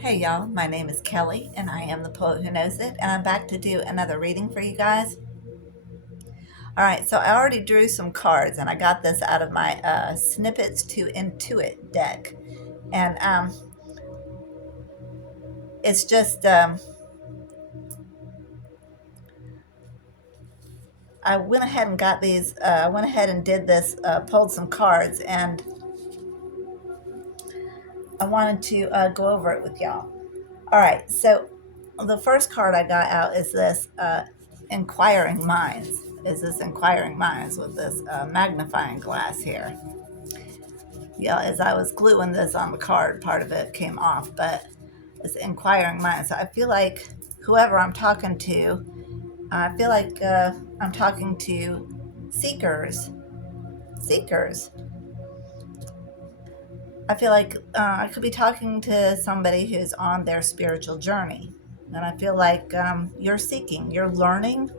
Hey y'all, my name is Kelly and I am the poet who knows it, and I'm back to do another reading for you guys. All right, so I already drew some cards and I got this out of my Snippets to Intuit deck. And it's just, I went ahead and got these, I went ahead and did this, pulled some cards, and I wanted to go over it with y'all. All right, so the first card I got out is this Inquiring Minds. Is this Inquiring Minds with this magnifying glass here. Yeah, as I was gluing this on the card, part of it came off, but it's Inquiring Minds. So I feel like whoever I'm talking to, I feel like I'm talking to seekers. Seekers. I feel like I could be talking to somebody who's on their spiritual journey. And I feel like you're seeking, you're learning.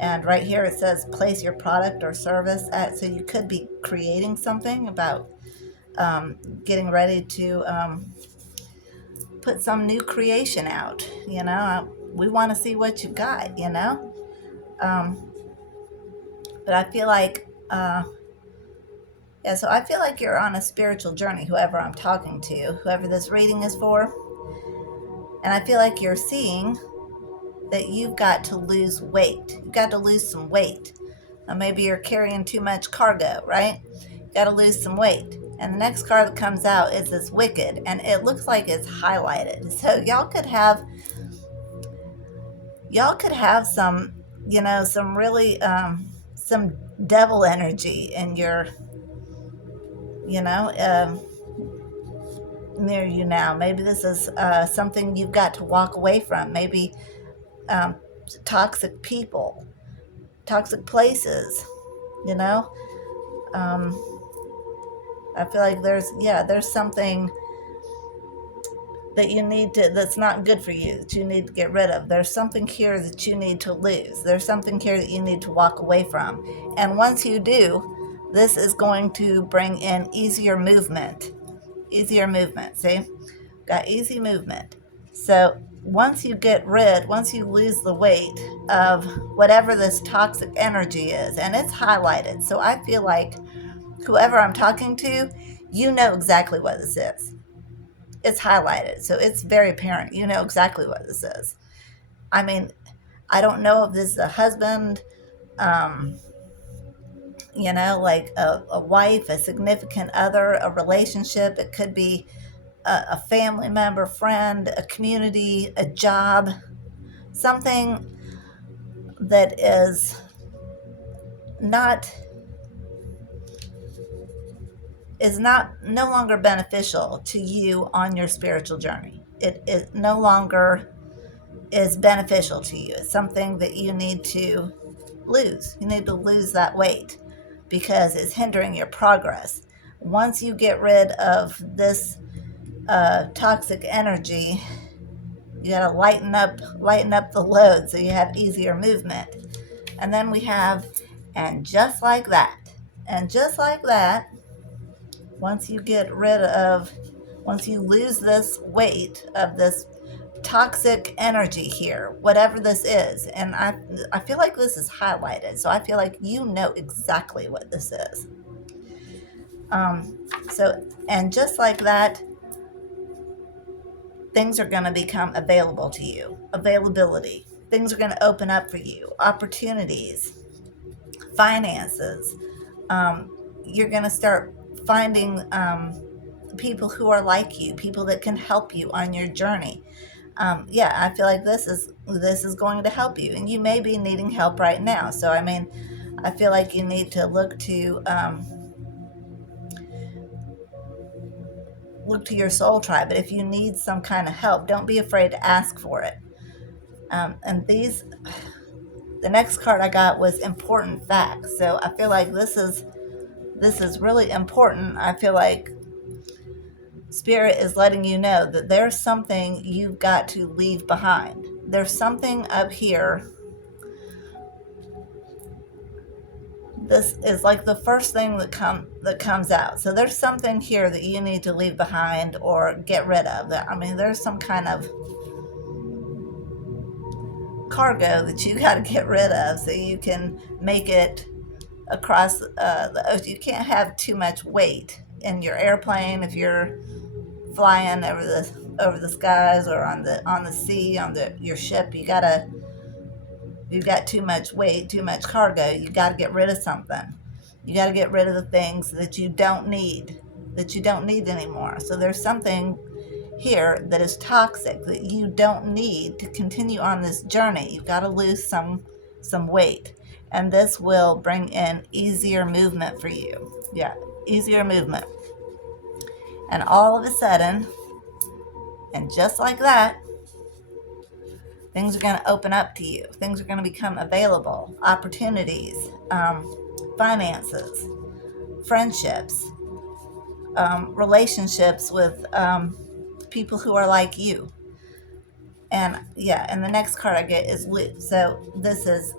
And right here it says place your product or service at, so you could be creating something about getting ready to put some new creation out. We want to see what you got, um, but I feel like yeah, so I feel like you're on a spiritual journey, whoever I'm talking to, whoever this reading is for. And I feel like you're seeing that you've got to lose weight. You've got to lose some weight. Maybe you're carrying too much cargo, right? You got to lose some weight. And the next card that comes out is this Wicked, and it looks like it's highlighted. So y'all could have some, some really some devil energy in your, you know, near you now. Maybe this is something you've got to walk away from. Maybe um, toxic people, toxic places. You know, um, I feel like there's something that you need to that's not good for you, that you need to get rid of. There's something here that you need to lose. There's something here that you need to walk away from. And once you do, this is going to bring in easier movement. Easier movement. See? Got easy movement. So once you lose the weight of whatever this toxic energy is, and it's highlighted. So I feel like whoever I'm talking to, you know exactly what this is. It's highlighted, so it's very apparent. You know exactly what this is. I mean, I don't know if this is a husband, um, like a wife, a significant other, a relationship. It could be a family member, friend, a community, a job, something that not not no longer beneficial to you on your spiritual journey. It no longer is beneficial to you. It's something that you need to lose. You need to lose that weight because it's hindering your progress. Once you get rid of this toxic energy, you got to lighten up the load so you have easier movement. And then we have, and just like that, and just like that, once you get rid of, once you lose this weight of this toxic energy here, whatever this is, and I feel like this is highlighted, so I feel like you know exactly what this is. So, and just like that, things are going to become available to you. Availability. Things are going to open up for you. Opportunities, finances. You're going to start finding people who are like you, people that can help you on your journey. Yeah, I feel like this is going to help you, and you may be needing help right now. So I mean, I feel like you need to look to your soul tribe. But if you need some kind of help, don't be afraid to ask for it. And the next card I got was important facts. So I feel like this is really important. I feel like Spirit is letting you know that there's something you've got to leave behind. There's something up here This is like the first thing that comes out. So there's something here that you need to leave behind or get rid of. I mean, there's some kind of cargo that you got to get rid of so you can make it across the ocean. You can't have too much weight in your airplane if you're flying over the skies or on the sea on your ship. You've got too much weight, too much cargo. You got to get rid of something. You got to get rid of the things that you don't need anymore. So there's something here that is toxic that you don't need to continue on this journey. You've got to lose some weight, and this will bring in easier movement for you. Yeah, easier movement. And all of a sudden, and just like that, things are going to open up to you. Things are going to become available. Opportunities, finances, friendships, relationships with people who are like you. And yeah, and the next card I get is loot. So this is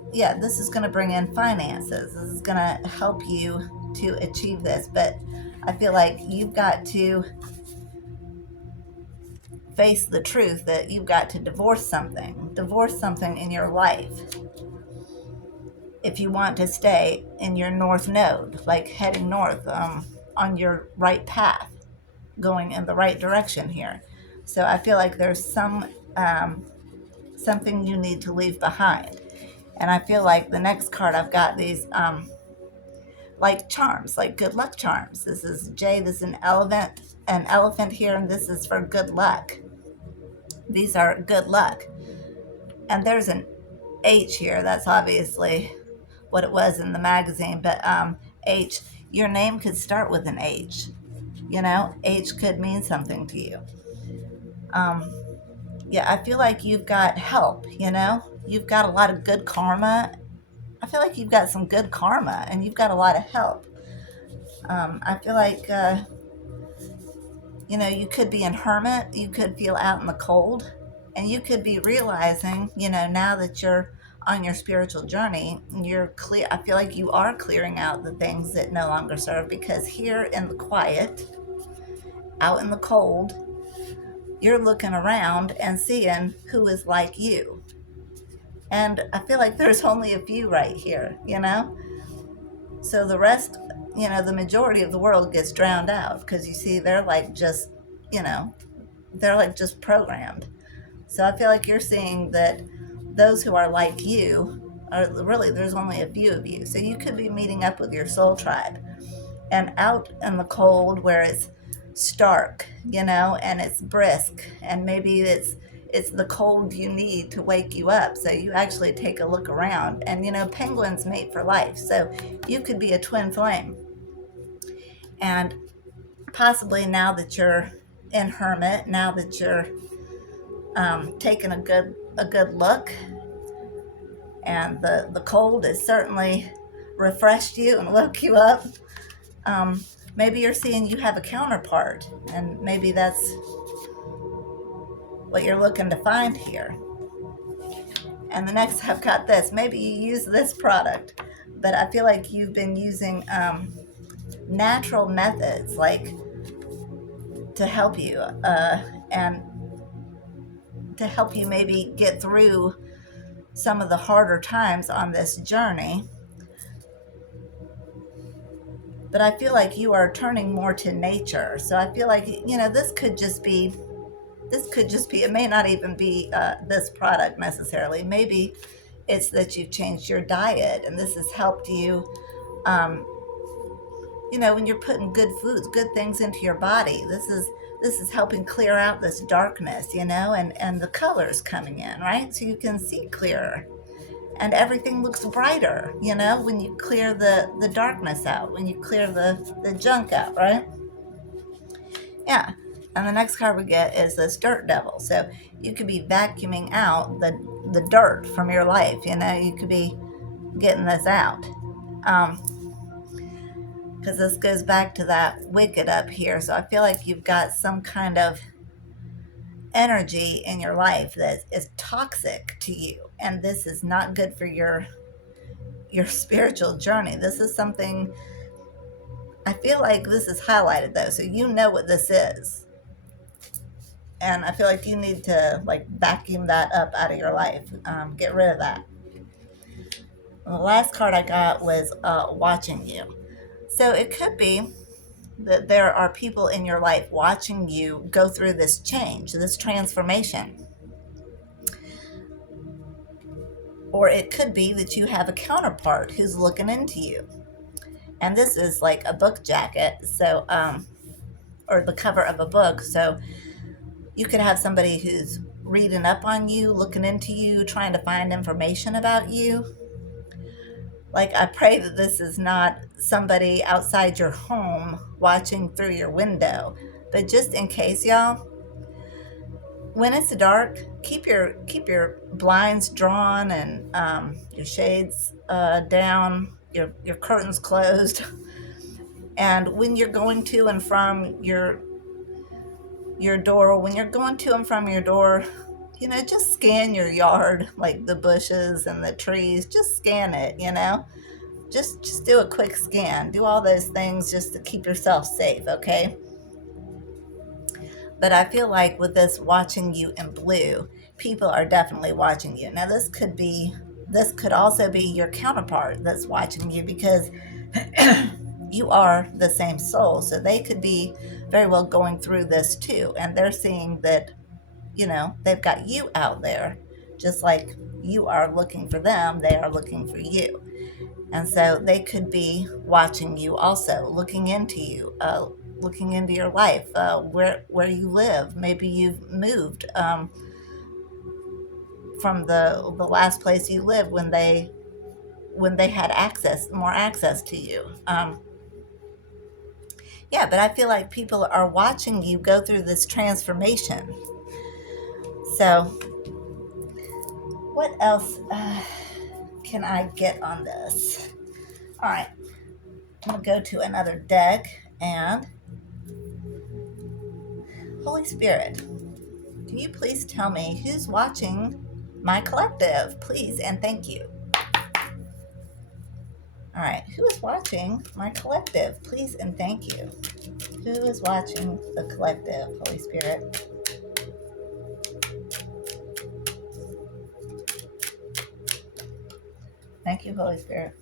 going to bring in finances. This is going to help you to achieve this. But I feel like you've got to face the truth that you've got to divorce something in your life if you want to stay in your north node, like heading north, on your right path, going in the right direction here. So I feel like there's something you need to leave behind. And I feel like the next card I've got these like charms, like good luck charms. This is J, this is an elephant here, and this is for good luck. These are good luck. And there's an H here. That's obviously what it was in the magazine, but H, your name could start with an H. You know, H could mean something to you. Yeah, I feel like you've got help, you know? You've got a lot of good karma. I feel like you've got some good karma and you've got a lot of help. I feel like, you could be in hermit, you could feel out in the cold, and you could be realizing, now that you're on your spiritual journey, you're clear. I feel like you are clearing out the things that no longer serve, because here in the quiet, out in the cold, you're looking around and seeing who is like you. And I feel like there's only a few right here, So the rest, the majority of the world gets drowned out because you see, they're like just, they're like just programmed. So I feel like you're seeing that those who are like you are really, there's only a few of you. So you could be meeting up with your soul tribe and out in the cold where it's stark, and it's brisk, and maybe it's the cold you need to wake you up. So you actually take a look around, and penguins mate for life. So you could be a twin flame. And possibly now that you're in hermit, now that you're taking a good look, and the cold has certainly refreshed you and woke you up. Maybe you're seeing you have a counterpart, and maybe that's what you're looking to find here. And the next, I've got this. Maybe you use this product, but I feel like you've been using natural methods, like to help you, and to help you maybe get through some of the harder times on this journey. But I feel like you are turning more to nature. So I feel like, this could just be, it may not even be this product necessarily. Maybe it's that you've changed your diet, and this has helped you, when you're putting good foods, good things into your body. This is helping clear out this darkness, and the colors coming in, right? So you can see clearer. And everything looks brighter, when you clear the darkness out, when you clear the junk out, right? Yeah. And the next card we get is this Dirt Devil. So you could be vacuuming out the dirt from your life, you could be getting this out. Because this goes back to that wicked up here. So I feel like you've got some kind of energy in your life that is toxic to you, and this is not good for your your spiritual journey. This is something, I feel like this is highlighted though, so you know what this is. And I feel like you need to like vacuum that up out of your life. Get rid of that. And the last card I got was watching you. So it could be that there are people in your life watching you go through this change, this transformation. Or it could be that you have a counterpart who's looking into you. And this is like a book jacket, so or the cover of a book. So you could have somebody who's reading up on you, looking into you, trying to find information about you. Like, I pray that this is not somebody outside your home watching through your window. But just in case, y'all, when it's dark, keep your blinds drawn and your shades down, your curtains closed. And when you're going to and from your door, when you're going to and from your door, just scan your yard, like the bushes and the trees. Just scan it, Just do a quick scan. Do all those things just to keep yourself safe, okay? But I feel like with this watching you in blue, people are definitely watching you. Now this could also be your counterpart that's watching you, because you are the same soul. So they could be very well going through this too. And they're seeing that, they've got you out there, just like you are looking for them, they are looking for you. And so they could be watching you also, looking into you, looking into your life, where you live. Maybe you've moved from the last place you lived when they had more access to you. Yeah, but I feel like people are watching you go through this transformation. So, what else can I get on this? All right, I'm going to go to another deck, and Holy Spirit, can you please tell me who's watching my collective, please, and thank you. All right, who is watching my collective, please, and thank you. Who is watching the collective, Holy Spirit? Thank you, Holy Spirit.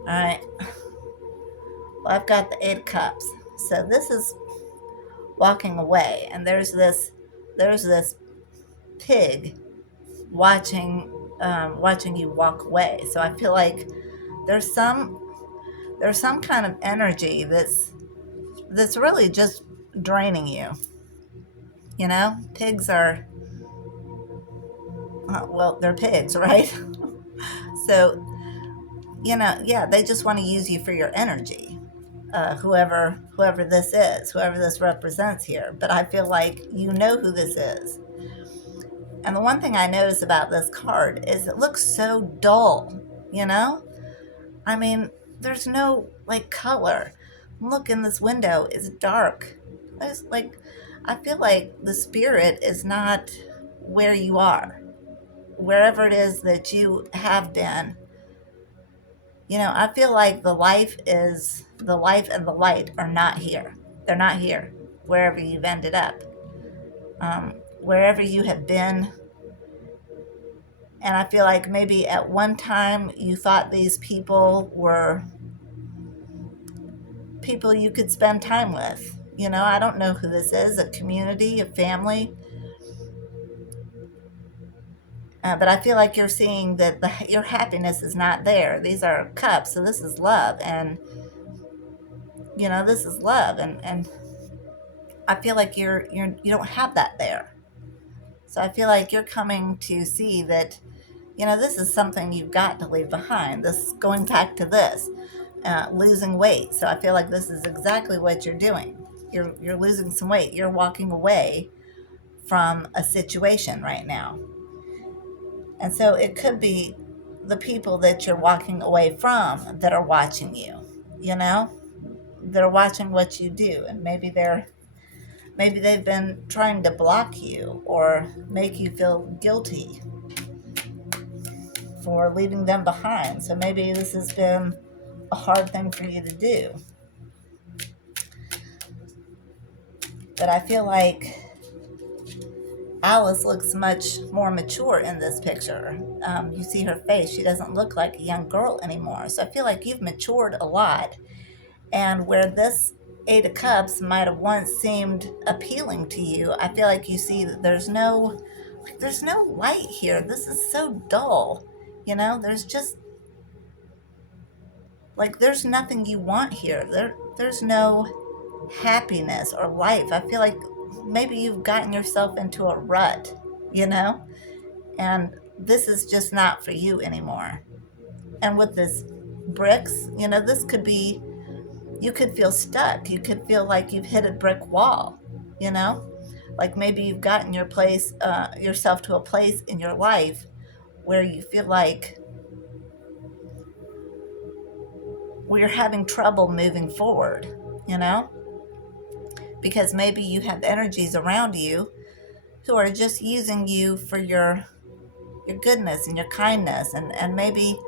All right. Well, I've got the 8 of Cups. So this is walking away, and there's this pig watching you walk away. So I feel like there's some kind of energy that's really just draining you. Pigs are, well, they're pigs, right? So, they just want to use you for your energy. Whoever this represents here. But I feel like you know who this is. And the one thing I notice about this card is it looks so dull, I mean, there's no, color. Look in this window, it's dark. I feel like the spirit is not where you are. Wherever it is that you have been, I feel like the life and the light are not here. They're not here, wherever you've ended up. Wherever you have been. And I feel like maybe at one time you thought these people were people you could spend time with. I don't know who this is, a community, a family. But I feel like you're seeing that your happiness is not there. These are cups, so this is love. And, this is love. And I feel like you don't have that there. So I feel like you're coming to see that, this is something you've got to leave behind. This, going back to this, losing weight. So I feel like this is exactly what you're doing. You're losing some weight. You're walking away from a situation right now. And so it could be the people that you're walking away from that are watching you, They're watching what you do. And maybe they've been trying to block you or make you feel guilty. for leaving them behind. So maybe this has been a hard thing for you to do. But I feel like Alice looks much more mature in this picture. You see her face. She doesn't look like a young girl anymore. So I feel like you've matured a lot. And where this Eight of Cups might have once seemed appealing to you, I feel like you see that there's no light here. This is so dull. There's just there's nothing you want here. There's no happiness or life. I feel like maybe you've gotten yourself into a rut, and this is just not for you anymore. And with this bricks, this could be, you could feel stuck. You could feel like you've hit a brick wall, like maybe you've gotten yourself to a place in your life where you feel like you're having trouble moving forward, because maybe you have energies around you who are just using you for your goodness and your kindness, and maybe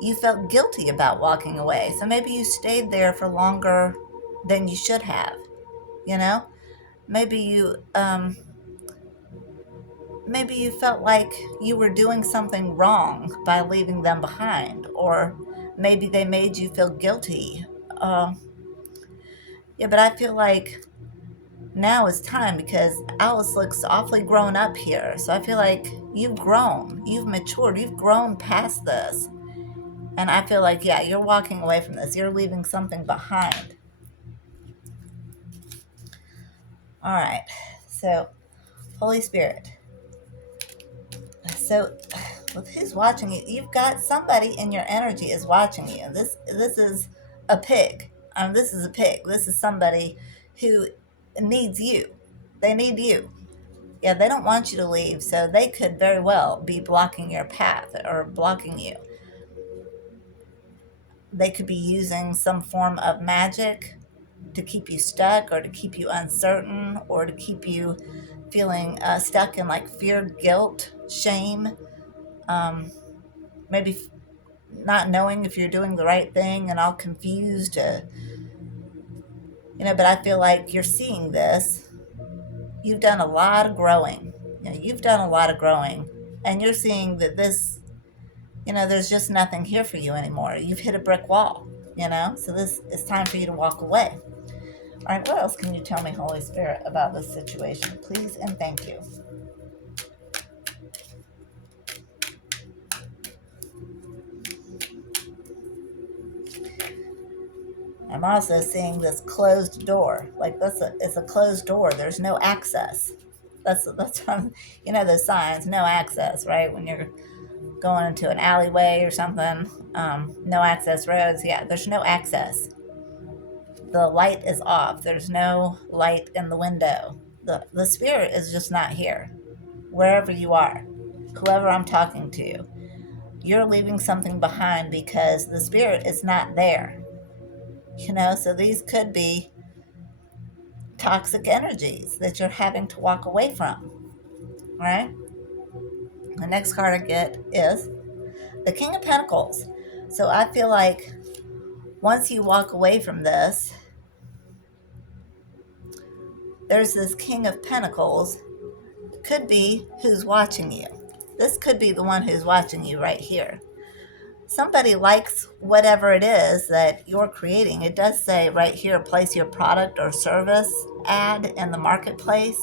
you felt guilty about walking away. So maybe you stayed there for longer than you should have, maybe you felt like you were doing something wrong by leaving them behind, or maybe they made you feel guilty. But I feel like now is time, because Alice looks awfully grown up here. So I feel like you've grown, you've matured, you've grown past this. And I feel like, you're walking away from this. You're leaving something behind. All right. So, Holy Spirit. So, with who's watching you, you've got somebody in your energy is watching you. This is a pig. This is a pig. This is somebody who needs you. They need you. Yeah, they don't want you to leave, so they could very well be blocking your path or blocking you. They could be using some form of magic to keep you stuck, or to keep you uncertain, or to keep you feeling stuck in fear, guilt, shame, maybe not knowing if you're doing the right thing and all confused. But I feel like you're seeing this. You've done a lot of growing. You've done a lot of growing, and you're seeing that this, there's just nothing here for you anymore. You've hit a brick wall, so this is time for you to walk away. All right, what else can you tell me, Holy Spirit, about this situation? Please and thank you. I'm also seeing this closed door. It's a closed door. There's no access. That's from, those signs, no access, right? When you're going into an alleyway or something, no access roads. Yeah, there's no access. The light is off. There's no light in the window. The spirit is just not here. Wherever you are, whoever I'm talking to, you're leaving something behind because the spirit is not there. So these could be toxic energies that you're having to walk away from, right? The next card I get is the King of Pentacles. So I feel like once you walk away from this, there's this King of Pentacles. Could be who's watching you. This could be the one who's watching you right here. Somebody likes whatever it is that you're creating. It does say right here, place your product or service ad in the marketplace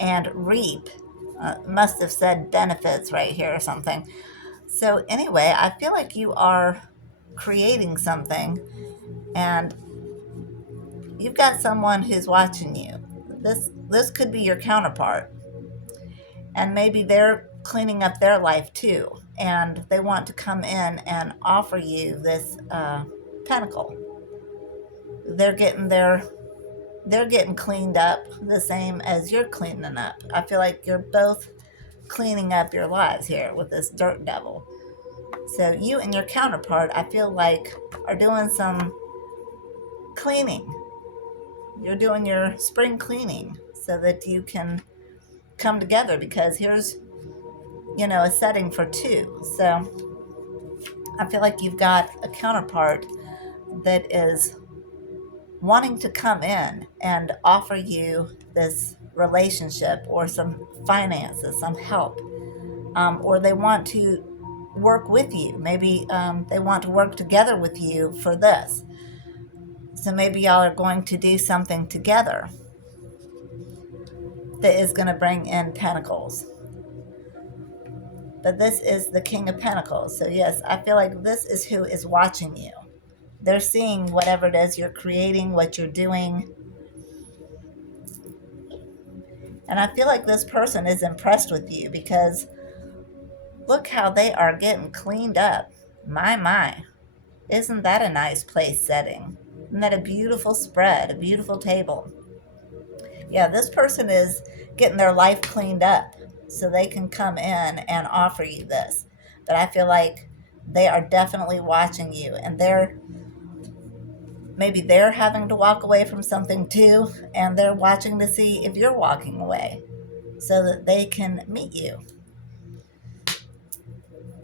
and reap. Must have said benefits right here or something. So anyway, I feel like you are creating something, and you've got someone who's watching you. This could be your counterpart, and maybe they're cleaning up their life too, and they want to come in and offer you this pentacle. They're getting cleaned up the same as you're cleaning up. I feel like you're both cleaning up your lives here with this dirt devil. So you and your counterpart, I feel like, are doing some cleaning. You're doing your spring cleaning so that you can come together, because here's a setting for two. So I feel like you've got a counterpart that is wanting to come in and offer you this relationship or some finances, some help, or they want to work with you. Maybe they want to work together with you for this. So maybe y'all are going to do something together that is going to bring in pentacles. But this is the King of Pentacles. So yes, I feel like this is who is watching you. They're seeing whatever it is you're creating, what you're doing. And I feel like this person is impressed with you because look how they are getting cleaned up. My. Isn't that a nice place setting? Isn't that a beautiful spread, a beautiful table? Yeah, this person is getting their life cleaned up so they can come in and offer you this. But I feel like they are definitely watching you, and maybe they're having to walk away from something too, and they're watching to see if you're walking away so that they can meet you.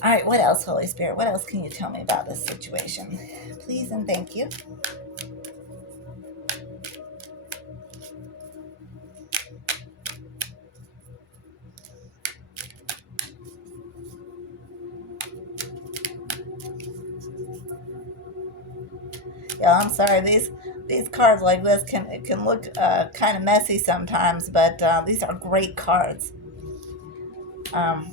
All right, what else, Holy Spirit? What else can you tell me about this situation? Please and thank you. Yeah, I'm sorry. These cards like this can look kind of messy sometimes, but these are great cards, um,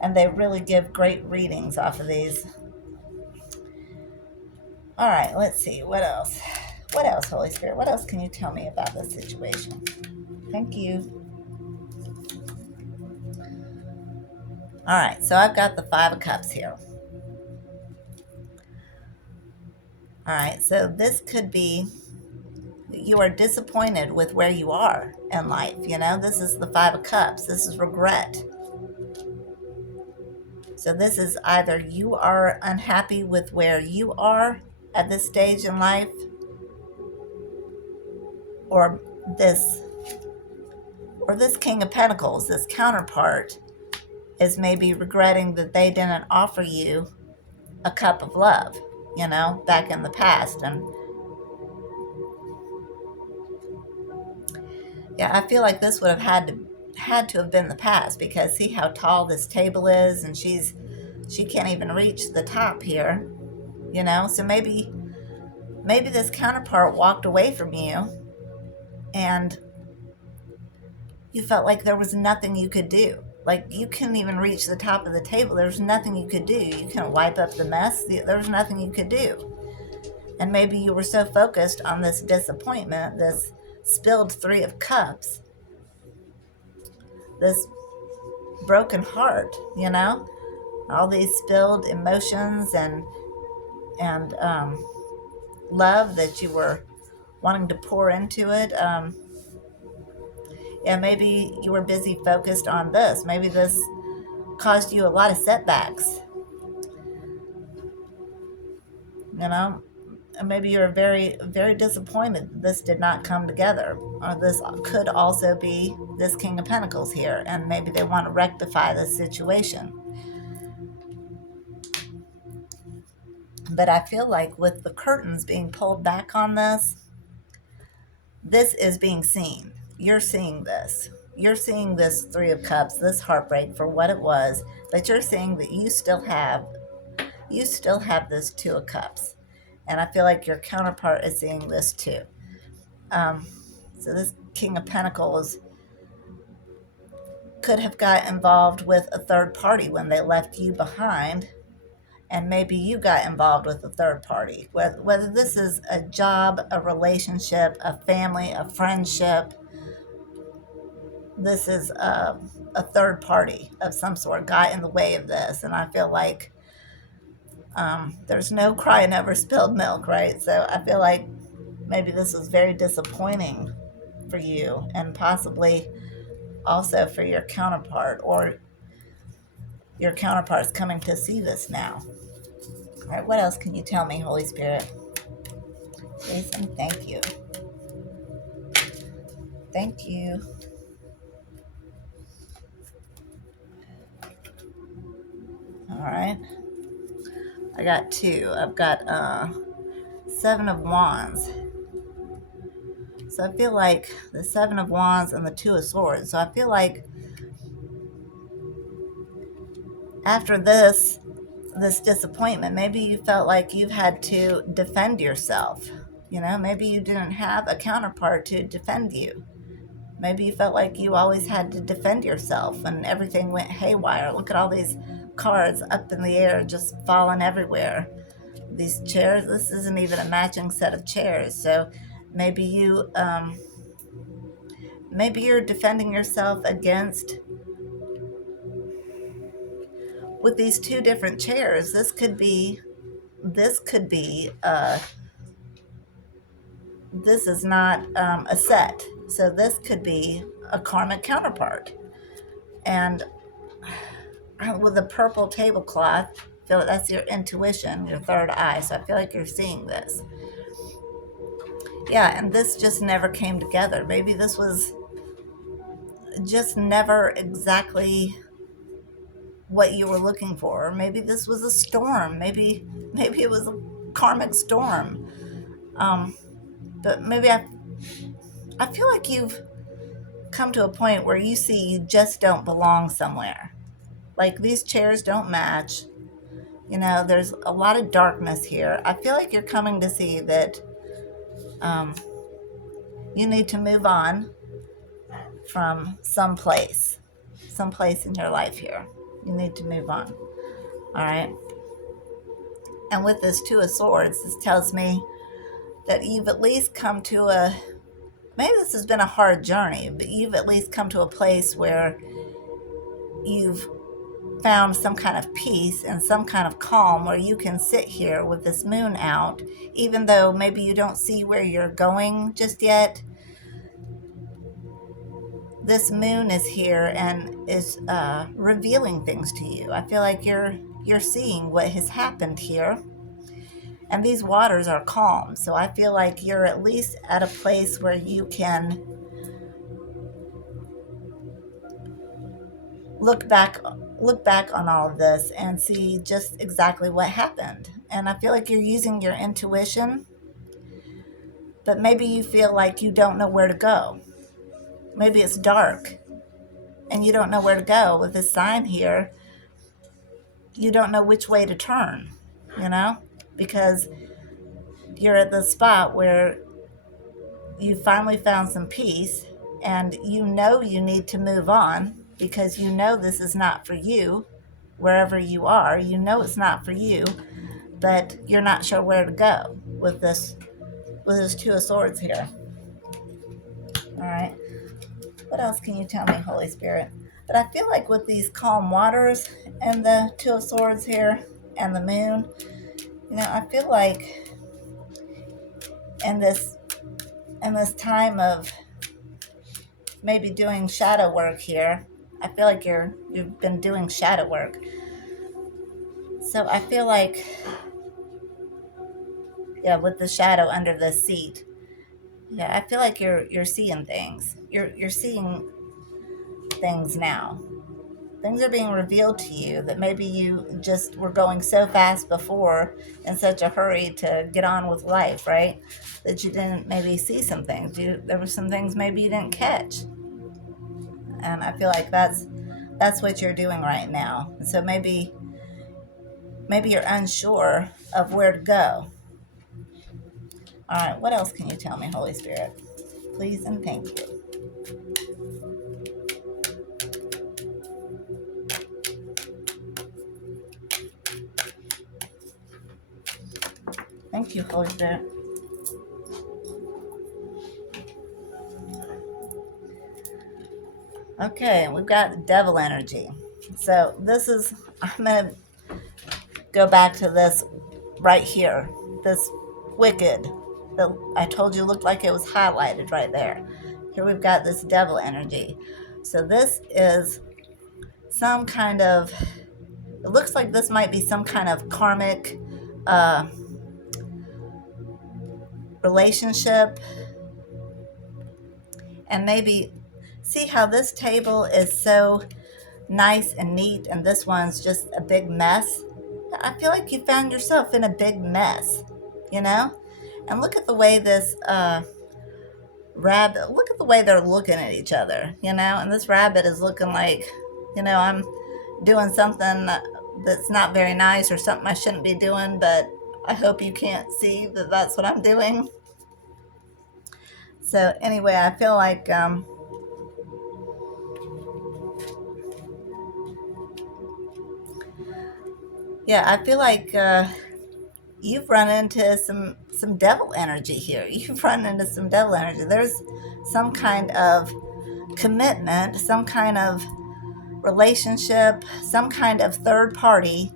and they really give great readings off of these. All right, let's see what else. What else, Holy Spirit? What else can you tell me about this situation? Thank you. All right, so I've got the Five of Cups here. All right, so this could be you are disappointed with where you are in life. This is the Five of Cups. This is regret. So this is either you are unhappy with where you are at this stage in life, or this King of Pentacles, this counterpart, is maybe regretting that they didn't offer you a cup of love, back in the past. And yeah, I feel like this would have had to have been the past, because see how tall this table is, and she can't even reach the top here, so maybe this counterpart walked away from you and you felt like there was nothing you could do. Like you couldn't even reach the top of the table. There's nothing you could do. You couldn't wipe up the mess. There's nothing you could do. And maybe you were so focused on this disappointment, this spilled Three of Cups, this broken heart, all these spilled emotions and love that you were wanting to pour into it. Yeah, maybe you were busy focused on this. Maybe this caused you a lot of setbacks. And maybe you're very, very disappointed this did not come together. Or this could also be this King of Pentacles here, and maybe they want to rectify this situation. But I feel like with the curtains being pulled back on this is being seen. You're seeing this. You're seeing this Three of Cups, this heartbreak for what it was, but you're seeing that you still have this Two of Cups. And I feel like your counterpart is seeing this too. So this King of Pentacles could have got involved with a third party when they left you behind, and maybe you got involved with a third party. Whether this is a job, a relationship, a family, a friendship, this is a third party of some sort got in the way of this. And I feel like there's no crying over spilled milk, right? So I feel like maybe this was very disappointing for you, and possibly also for your counterpart, or your counterpart's coming to see this now. All right, what else can you tell me, Holy Spirit? Please and thank you. Thank you. right. I got two. I've got Seven of Wands. So I feel like the Seven of Wands and the Two of Swords. So I feel like after this disappointment, maybe you felt like you've had to defend yourself. You know, maybe you didn't have a counterpart to defend you. Maybe you felt like you always had to defend yourself and everything went haywire. Look at all these cards up in the air, just falling everywhere. These chairs, this isn't even a matching set of chairs. So maybe maybe you're defending yourself against, with these two different chairs. This this is not a set. So this could be a karmic counterpart. And with a purple tablecloth, I feel like that's your intuition, your third eye. So I feel like you're seeing this. Yeah, and this just never came together. Maybe this was just never exactly what you were looking for. Or maybe this was a storm. Maybe it was a karmic storm. But maybe I feel like you've come to a point where you see you just don't belong somewhere. Like these chairs don't match. You know, there's a lot of darkness here. I feel like you're coming to see that you need to move on from someplace in your life here. You need to move on. All right. And with this Two of Swords, this tells me that you've at least come to maybe this has been a hard journey, but you've at least come to a place where you've found some kind of peace and some kind of calm where you can sit here with this moon out, even though maybe you don't see where you're going just yet. This moon is here and is revealing things to you. I feel like you're seeing what has happened here, and these waters are calm. So I feel like you're at least at a place where you can look back on all of this and see just exactly what happened. And I feel like you're using your intuition, but maybe you feel like you don't know where to go. Maybe it's dark and you don't know where to go. With this sign here, you don't know which way to turn, you know, because you're at the spot where you finally found some peace and you know you need to move on because you know this is not for you. Wherever you are, you know it's not for you, but you're not sure where to go with this Two of Swords here. All right. What else can you tell me, Holy Spirit? But I feel like with these calm waters and the Two of Swords here and the moon, you know, I feel like in this time of maybe doing shadow work here, I feel like you've been doing shadow work. So I feel like, yeah, with the shadow under the seat, yeah, I feel like you're seeing things. You're seeing things now. Things are being revealed to you that maybe you just were going so fast before in such a hurry to get on with life, right? That you didn't maybe see some things. There were some things maybe you didn't catch. And I feel like that's what you're doing right now. And so maybe you're unsure of where to go. All right, what else can you tell me, Holy Spirit? Please and thank you. Thank you, Holy Spirit. Okay, we've got devil energy. So this is, I'm going to go back to this right here. This wicked that I told you looked like it was highlighted right there. Here we've got this devil energy. So this is some kind of, it looks like this might be some kind of karmic relationship. And maybe see how this table is so nice and neat, and this one's just a big mess. I feel like you found yourself in a big mess, you know? And look at the way this rabbit, look at the way they're looking at each other, you know? And this rabbit is looking like, I'm doing something that's not very nice or something I shouldn't be doing, but I hope you can't see that that's what I'm doing. So, anyway, I feel like, I feel like you've run into some devil energy here. You've run into some devil energy. There's some kind of commitment, some kind of relationship, some kind of third party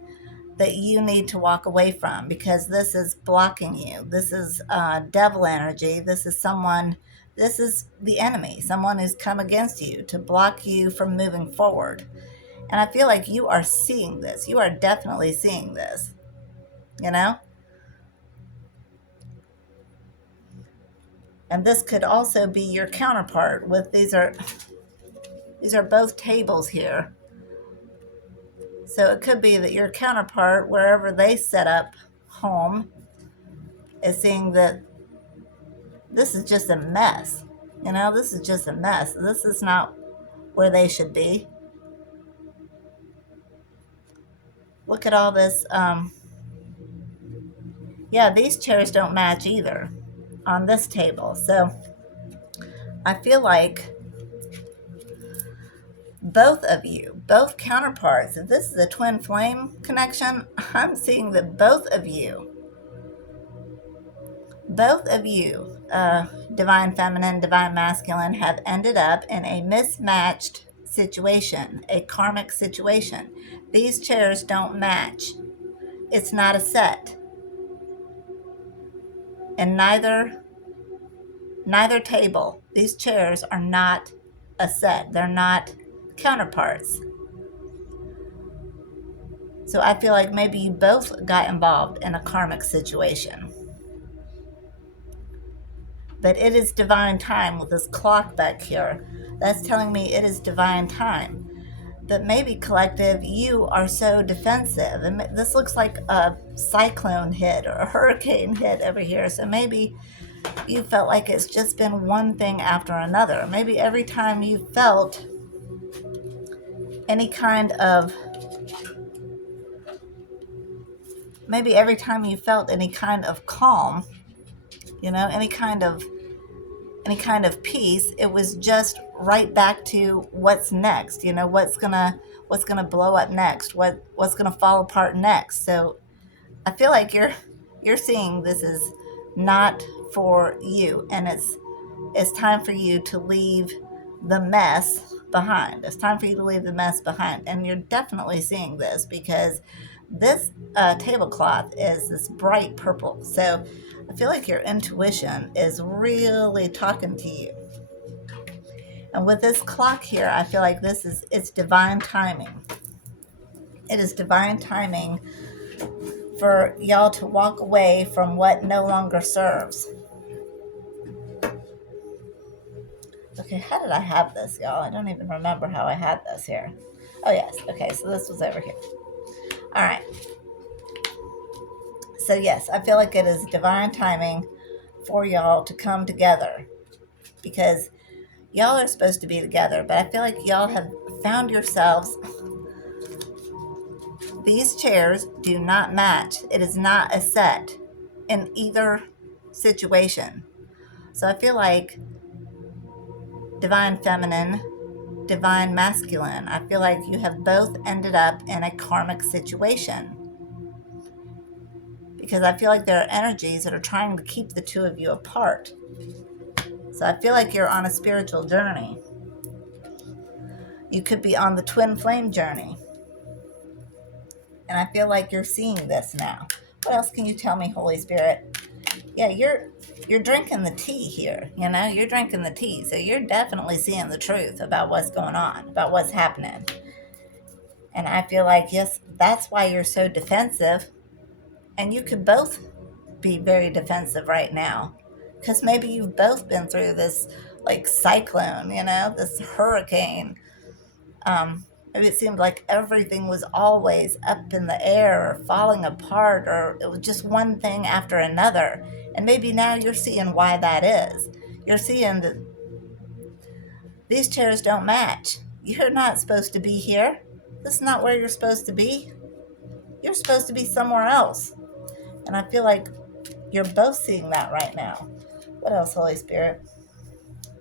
that you need to walk away from, because this is blocking you. This is devil energy. This is the enemy, someone who's come against you to block you from moving forward. And I feel like you are seeing this. You are definitely seeing this, you know? And this could also be your counterpart with these are both tables here. So it could be that your counterpart, wherever they set up home, is seeing that this is just a mess. This is just a mess. This is not where they should be. Look at all this. These chairs don't match either on this table. So I feel like both of you, both counterparts, if this is a twin flame connection, I'm seeing that both of you, divine feminine, divine masculine, have ended up in a mismatched situation, a karmic situation. These chairs don't match. It's not a set. And neither table, these chairs are not a set. They're not counterparts. So I feel like maybe you both got involved in a karmic situation. But it is divine time with this clock back here. That's telling me it is divine time. But maybe, collective, you are so defensive. And this looks like a cyclone hit or a hurricane hit over here. So maybe you felt like it's just been one thing after another. Maybe every time you felt any kind of calm, any kind of peace, it was just right back to what's next, what's gonna blow up next, what's gonna fall apart next. So I feel like you're seeing this is not for you, and it's time for you to leave the mess behind. It's time for you to leave the mess behind. And you're definitely seeing this because this tablecloth is this bright purple. So I feel like your intuition is really talking to you. And with this clock here, I feel like it's divine timing. It is divine timing for y'all to walk away from what no longer serves. Okay, how did I have this, y'all? I don't even remember how I had this here. Oh, yes. Okay, so this was over here. All right. So, yes, I feel like it is divine timing for y'all to come together because y'all are supposed to be together, but I feel like y'all have found yourselves. These chairs do not match. It is not a set in either situation. So I feel like divine feminine, divine masculine, I feel like you have both ended up in a karmic situation. Because I feel like there are energies that are trying to keep the two of you apart. So I feel like you're on a spiritual journey. You could be on the twin flame journey. And I feel like you're seeing this now. What else can you tell me, Holy Spirit? Yeah, you're drinking the tea here, you're drinking the tea. So you're definitely seeing the truth about what's going on, about what's happening. And I feel like, yes, that's why you're so defensive. And you could both be very defensive right now. Because maybe you've both been through this, like, cyclone, this hurricane. Maybe it seemed like everything was always up in the air or falling apart, or it was just one thing after another. And maybe now you're seeing why that is. You're seeing that these chairs don't match. You're not supposed to be here. This is not where you're supposed to be. You're supposed to be somewhere else. And I feel like you're both seeing that right now. What else, Holy Spirit?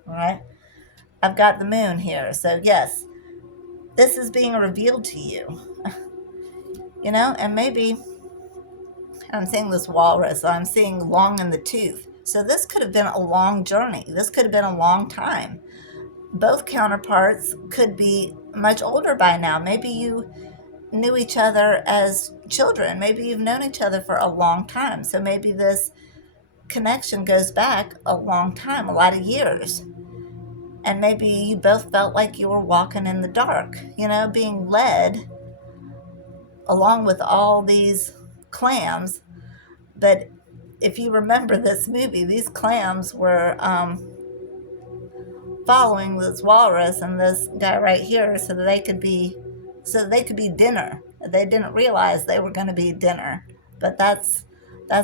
All right. I've got the moon here. So, yes, this is being revealed to you. And maybe I'm seeing this walrus. I'm seeing long in the tooth. So, this could have been a long journey. This could have been a long time. Both counterparts could be much older by now. Maybe you knew each other as children. Maybe you've known each other for a long time. So maybe this connection goes back a long time, a lot of years. And maybe you both felt like you were walking in the dark, being led along with all these clams. But if you remember this movie, these clams were following this walrus and this guy right here so they could be dinner. They didn't realize they were going to be dinner, but that's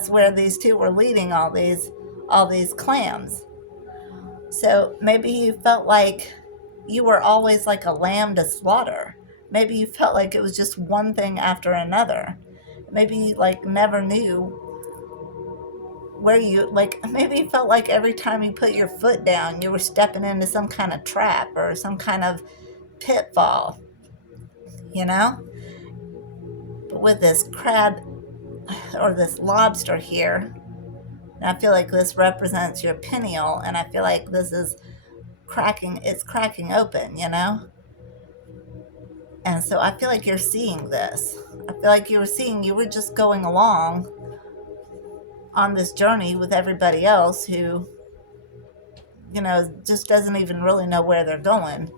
where these two were leading all these clams. So maybe you felt like you were always like a lamb to slaughter. Maybe you felt like it was just one thing after another. Maybe you never knew where maybe you felt like every time you put your foot down, you were stepping into some kind of trap or some kind of pitfall, But with this crab or this lobster here, and I feel like this represents your pineal, and I feel like this is cracking open, And so I feel like you're seeing this. I feel like you were just going along on this journey with everybody else who, just doesn't even really know where they're going.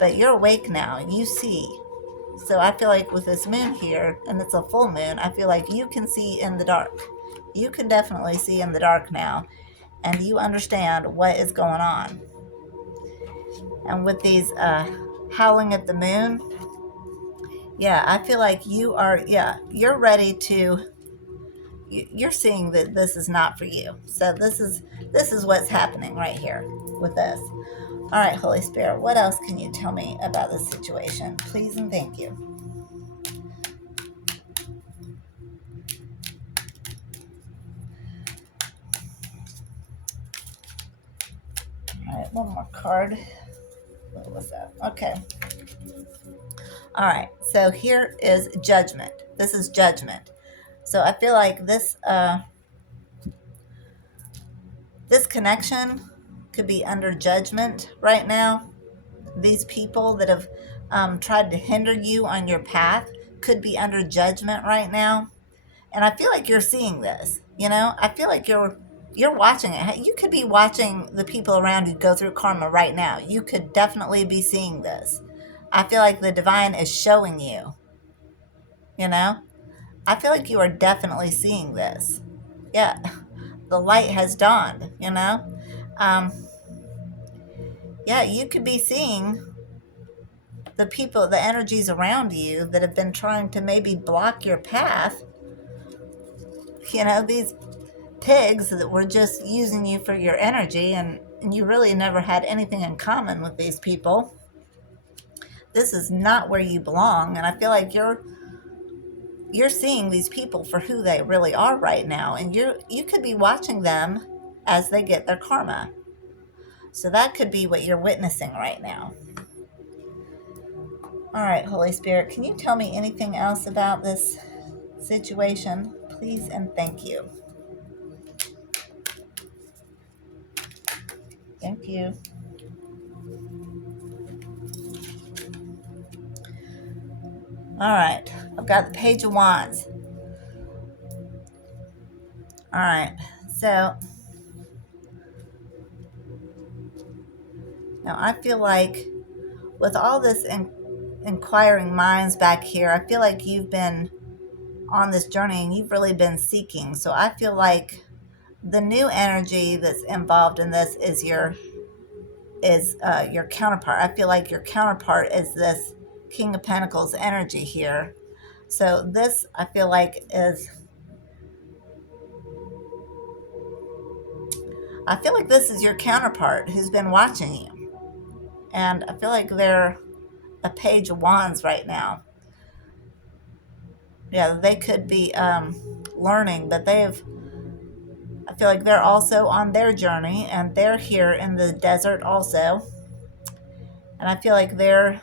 But you're awake now and you see. So I feel like with this moon here, and it's a full moon, I feel like you can see in the dark. You can definitely see in the dark now, and you understand what is going on. And with these howling at the moon, I feel like you're ready to, you're seeing that this is not for you. So this is what's happening right here with this. All right, Holy Spirit, what else can you tell me about this situation? Please and thank you. All right, one more card. What was that? Okay. All right, so here is judgment. This is judgment. So I feel like this connection could be under judgment right now. These people that have tried to hinder you on your path could be under judgment right now. And I feel like you're seeing this, I feel like you're watching it. You could be watching the people around you go through karma right now. You could definitely be seeing this. I feel like the divine is showing you, I feel like you are definitely seeing this. Yeah, the light has dawned, you could be seeing the people, the energies around you that have been trying to maybe block your path. These pigs that were just using you for your energy, and you really never had anything in common with these people. This is not where you belong, and I feel like you're seeing these people for who they really are right now, and you could be watching them as they get their karma. So that could be what you're witnessing right now. All right, Holy Spirit, can you tell me anything else about this situation? Please and thank you. Thank you. All right, I've got the Page of Wands. All right, so now I feel like with all this inquiring minds back here, I feel like you've been on this journey and you've really been seeking. So I feel like the new energy that's involved in this is your counterpart. I feel like your counterpart is this King of Pentacles energy here. So this, I feel like, this is your counterpart who's been watching you. And I feel like they're a Page of Wands right now. Yeah, they could be learning, but I feel like they're also on their journey, and they're here in the desert also. And I feel like they're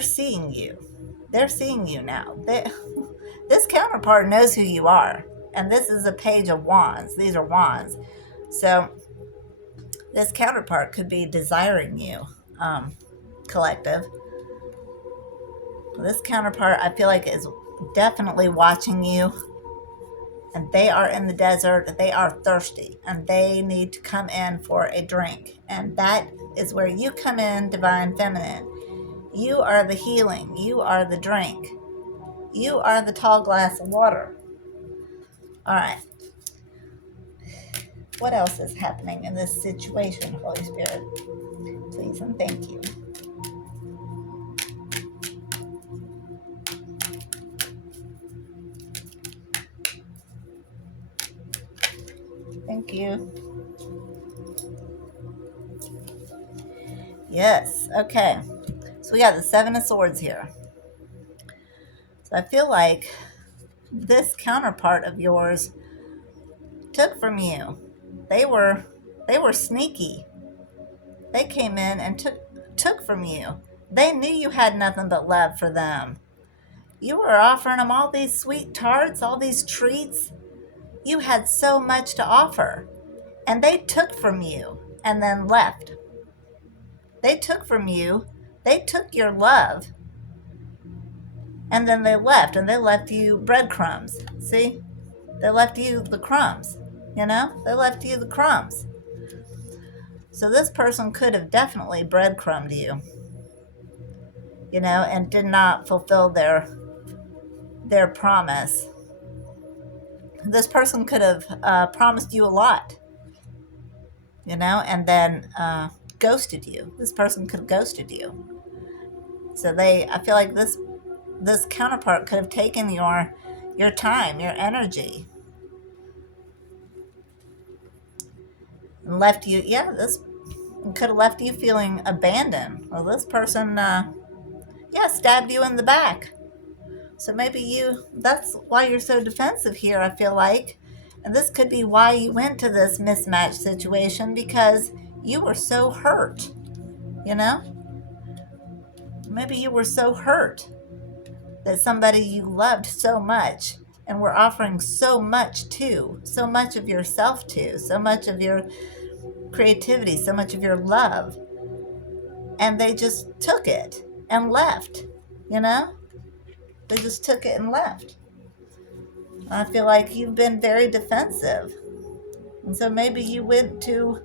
seeing you. They're seeing you now. This counterpart knows who you are. And this is a Page of Wands. These are wands. So this counterpart could be desiring you, collective. This counterpart, I feel like, is definitely watching you. And they are in the desert. They are thirsty. And they need to come in for a drink. And that is where you come in, Divine Feminine. You are the healing. You are the drink. You are the tall glass of water. All right. What else is happening in this situation, Holy Spirit? Please and thank you. Thank you. Yes. Okay. So we got the Seven of Swords here. So I feel like this counterpart of yours took from you. They were sneaky. They came in and took from you. They knew you had nothing but love for them. You were offering them all these sweet tarts, all these treats. You had so much to offer. And they took from you and then left. They took from you. They took your love. And then they left. And they left you breadcrumbs. See? They left you the crumbs. You know? They left you the crumbs. So this person could have definitely breadcrumbed you. You know, and did not fulfill their promise. This person could have promised you a lot. You know, and then ghosted you. This person could have ghosted you. So I feel like this counterpart could have taken your time, your energy, and left you. Yeah, this could have left you feeling abandoned. Well, this person, stabbed you in the back. So maybe that's why you're so defensive here, I feel like. And this could be why you went to this mismatch situation, because you were so hurt, you know? Maybe you were so hurt that somebody you loved so much and were offering so much to, so much of yourself to, so much of your creativity, so much of your love, and they just took it and left, you know? They just took it and left. I feel like you've been very defensive. And so maybe you went to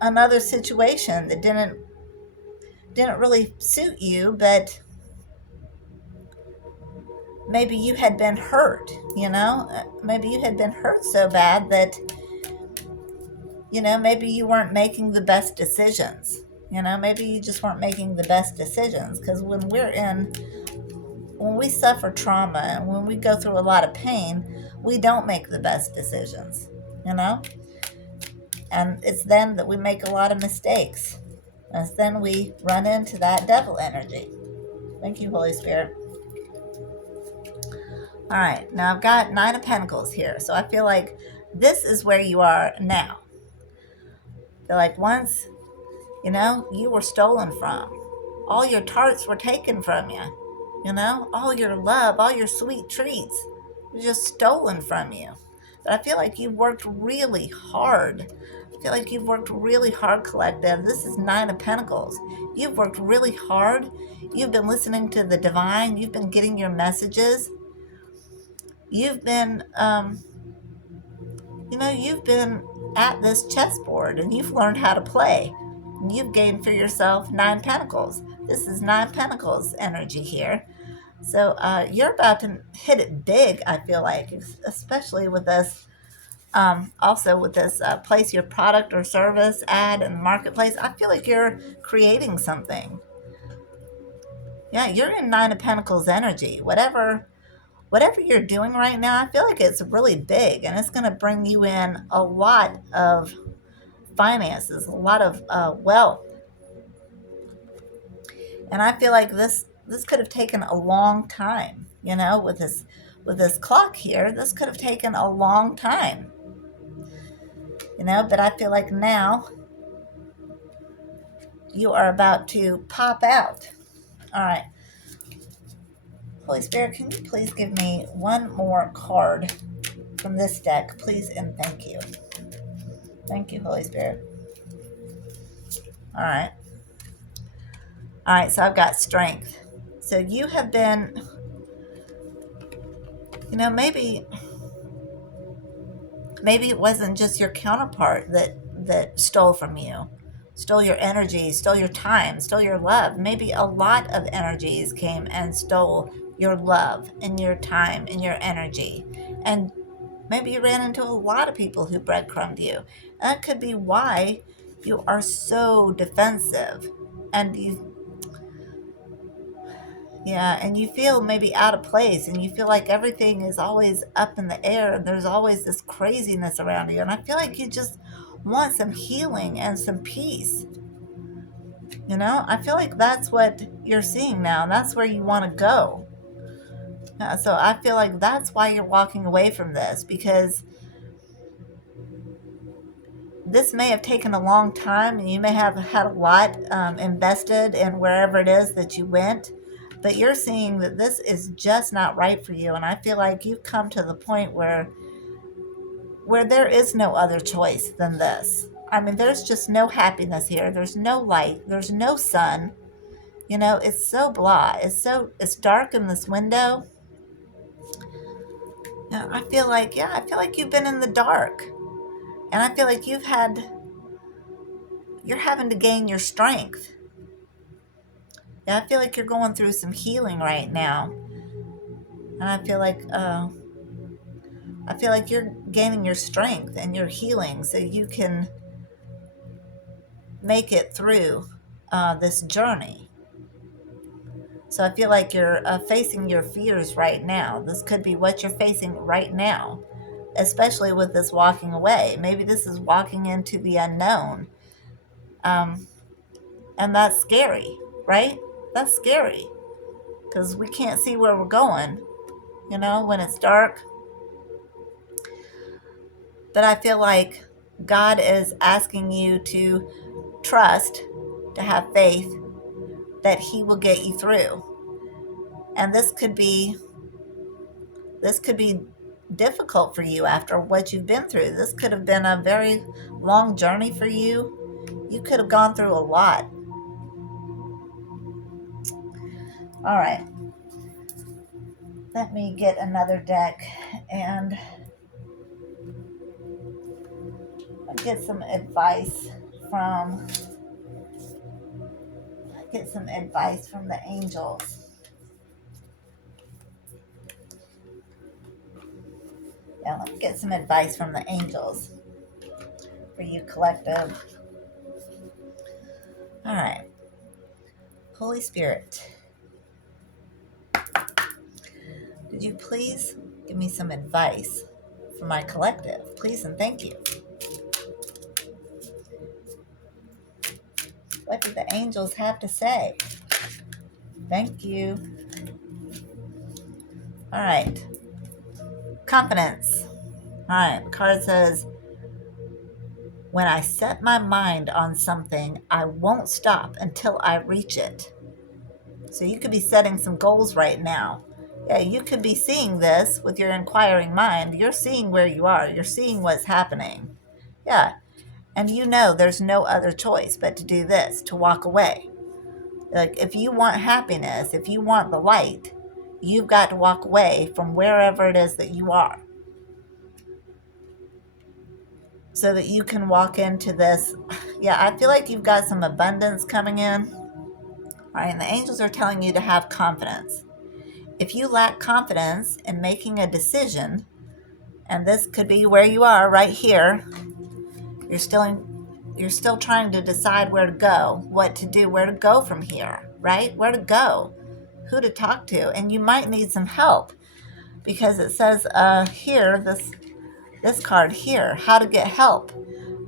another situation that didn't really suit you, but maybe you had been hurt, you know? Maybe you had been hurt so bad that, you know, maybe you weren't making the best decisions. You know, maybe you just weren't making the best decisions. Because when we suffer trauma and when we go through a lot of pain, we don't make the best decisions, you know? And it's then that we make a lot of mistakes. And it's then we run into that devil energy. Thank you, Holy Spirit. All right, now I've got Nine of Pentacles here. So I feel like this is where you are now. I feel like once, you know, you were stolen from. All your tarts were taken from you. You know, all your love, all your sweet treats were just stolen from you. But I feel like you've worked really hard. I feel like you've worked really hard, collective. This is Nine of Pentacles. You've worked really hard. You've been listening to the divine. You've been getting your messages. You've been, you've been at this chessboard and you've learned how to play. And you've gained for yourself Nine Pentacles. This is Nine Pentacles energy here. So you're about to hit it big, I feel like, especially with this, also with this place your product or service ad in the marketplace. I feel like you're creating something. Yeah, you're in Nine of Pentacles energy. Whatever you're doing right now, I feel like it's really big, and it's going to bring you in a lot of finances, a lot of wealth. And I feel like this could have taken a long time. With this clock here, this could have taken a long time. But I feel like now you are about to pop out. All right. Holy Spirit, can you please give me one more card from this deck, please, and thank you. Thank you, Holy Spirit. All right. All right, so I've got strength. So you have been, maybe it wasn't just your counterpart that stole from you, stole your energy, stole your time, stole your love. Maybe a lot of energies came and stole your love and your time and your energy. And maybe you ran into a lot of people who breadcrumbed you. That could be why you are so defensive, and you feel maybe out of place, and you feel like everything is always up in the air, and there's always this craziness around you. And I feel like you just want some healing and some peace. I feel like that's what you're seeing now, and that's where you want to go. So I feel like that's why you're walking away from this, because this may have taken a long time, and you may have had a lot invested in wherever it is that you went, but you're seeing that this is just not right for you. And I feel like you've come to the point where there is no other choice than this. I mean, there's just no happiness here. There's no light. There's no sun. It's so blah. It's dark in this window. I feel like you've been in the dark. And I feel like you're having to gain your strength. Yeah, I feel like you're going through some healing right now. And I feel like you're gaining your strength and your healing so you can make it through this journey. So I feel like you're facing your fears right now. This could be what you're facing right now, especially with this walking away. Maybe this is walking into the unknown. And that's scary, right? That's scary because we can't see where we're going, when it's dark. But I feel like God is asking you to trust, to have faith that He will get you through. And this could be difficult for you after what you've been through. This could have been a very long journey for you. You could have gone through a lot. All right. Let me get another deck and get some advice from the angels. Yeah, let me get some advice from the angels for you, collective. All right. Holy Spirit, did you please give me some advice for my collective? Please and thank you. What do the angels have to say? Thank you. All right. Confidence. All right. The card says, when I set my mind on something, I won't stop until I reach it. So you could be setting some goals right now. Yeah, you could be seeing this with your inquiring mind. You're seeing where you are. You're seeing what's happening. Yeah. And there's no other choice but to do this, to walk away. Like, if you want happiness, if you want the light, you've got to walk away from wherever it is that you are, so that you can walk into this. Yeah, I feel like you've got some abundance coming in. All right, and the angels are telling you to have confidence. If you lack confidence in making a decision, and this could be where you are right here, you're still trying to decide where to go, what to do, where to go from here, right? Where to go. who to talk to, and you might need some help because it says here, this card here, how to get help.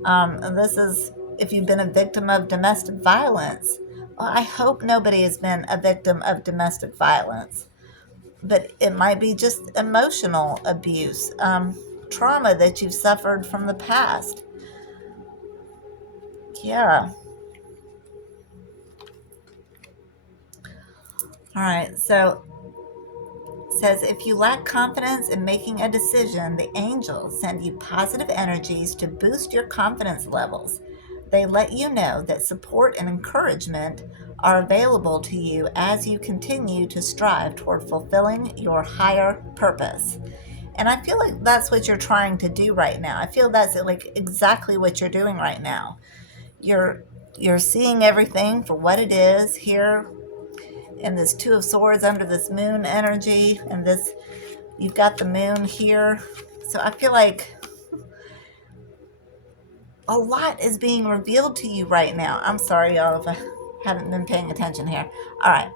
And this is if you've been a victim of domestic violence. Well, I hope nobody has been a victim of domestic violence, but it might be just emotional abuse, trauma that you've suffered from the past. Yeah. All right. So it says if you lack confidence in making a decision, the angels send you positive energies to boost your confidence levels. They let you know that support and encouragement are available to you as you continue to strive toward fulfilling your higher purpose. And I feel like that's what you're trying to do right now. I feel that's like exactly what you're doing right now. You're seeing everything for what it is here in this Two of Swords under this moon energy, and this, you've got the moon here. So I feel like a lot is being revealed to you right now. I'm sorry, y'all, if I haven't been paying attention here. All right.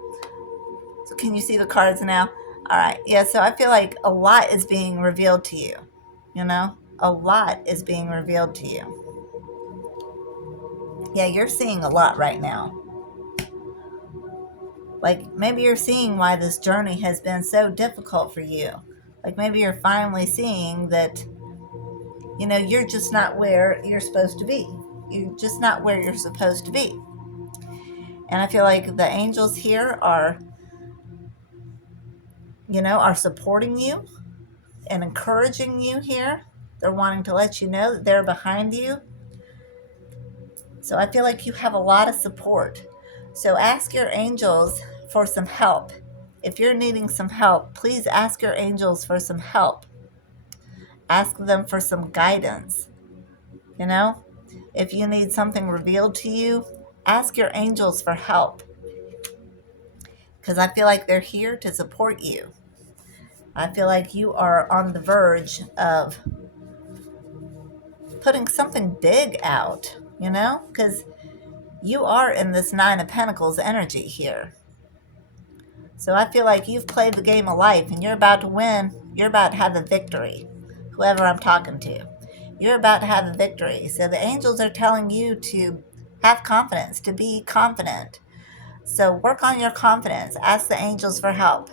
So can you see the cards now? All right. Yeah, so I feel like a lot is being revealed to you. You know? A lot is being revealed to you. Yeah, you're seeing a lot right now. Like maybe you're seeing why this journey has been so difficult for you. Like maybe you're finally seeing that, you know, you're just not where you're supposed to be. You're just not where you're supposed to be. And I feel like the angels here are, you know, are supporting you and encouraging you here. They're wanting to let you know that they're behind you. So I feel like you have a lot of support. So ask your angels for some help. If you're needing some help, please ask your angels for some help. Ask them for some guidance. You know, if you need something revealed to you, ask your angels for help. Because I feel like they're here to support you. I feel like you are on the verge of putting something big out, you know, because you are in this Nine of Pentacles energy here. So I feel like you've played the game of life and you're about to win. You're about to have a victory, whoever I'm talking to. You're about to have a victory. So the angels are telling you to have confidence, to be confident. So work on your confidence. Ask the angels for help.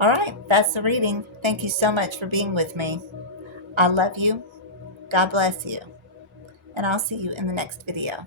All right, that's the reading. Thank you so much for being with me. I love you. God bless you. And I'll see you in the next video.